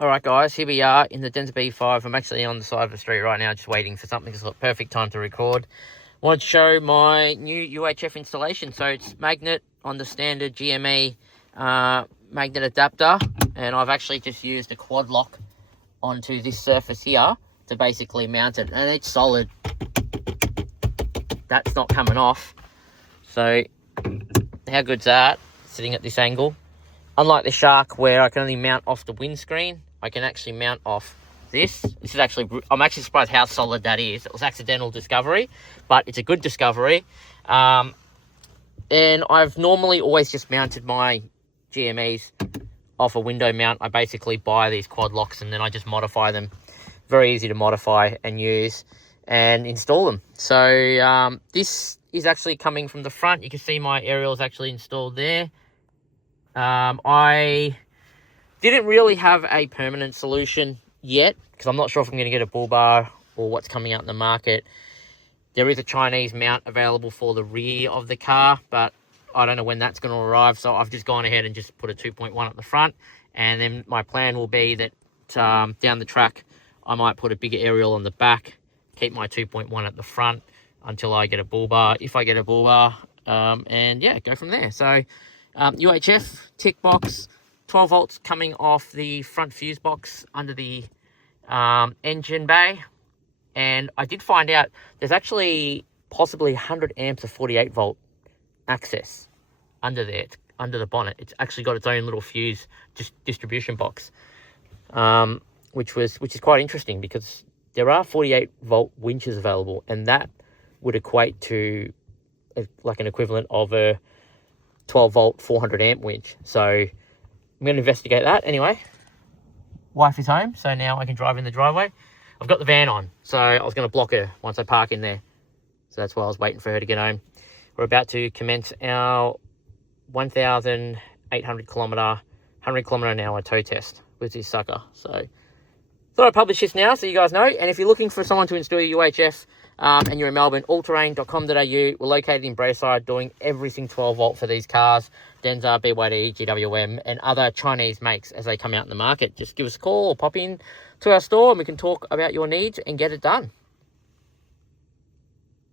Alright guys, here we are in the DENZA B5. I'm actually on the side of the street right now just waiting for something. It's a perfect time to record. I want to show my new UHF installation. So it's magnet on the standard GME magnet adapter, and I've actually just used a quad lock onto this surface here to basically mount it, and it's solid. That's not coming off. So how good's that, sitting at this angle? Unlike the Shark where I can only mount off the windscreen, I can actually mount off this. This is actually, I'm actually surprised how solid that is. It was accidental discovery, but it's a good discovery. And I've normally always just mounted my GMEs off a window mount. I basically buy these quad locks and then I just modify them. Very easy to modify and use and install them. So this is actually coming from the front. You can see my aerial is actually installed there. I didn't really have a permanent solution yet because I'm not sure if I'm going to get a bull bar or what's coming out in the market. There is a Chinese mount available for the rear of the car, but I don't know when that's going to arrive. So I've just gone ahead and just put a 2.1 at the front. And then my plan will be that down the track, I might put a bigger aerial on the back, keep my 2.1 at the front until I get a bull bar, if I get a bull bar, and yeah, go from there. So UHF tick box, 12 volts coming off the front fuse box under the engine bay. And I did find out there's actually possibly 100 amps of 48 volt access under there, under the bonnet. It's actually got its own little fuse distribution box, which is quite interesting because there are 48 volt winches available, and that would equate to like an equivalent of a 12 volt 400 amp winch. So I'm going to investigate that. Anyway, wife is home, so now I can drive in the driveway. I've got the van on, so I was going to block her once I park in there. So that's why I was waiting for her to get home. We're about to commence our 1,800 kilometre, 100 kilometre an hour tow test with this sucker. So thought I'd publish this now so you guys know. And if you're looking for someone to install your UHF and you're in Melbourne, allterrain.com.au. We're located in Braeside, doing everything 12 volt for these cars, DENZA, BYD, GWM, and other Chinese makes as they come out in the market. Just give us a call or pop in to our store and we can talk about your needs and get it done.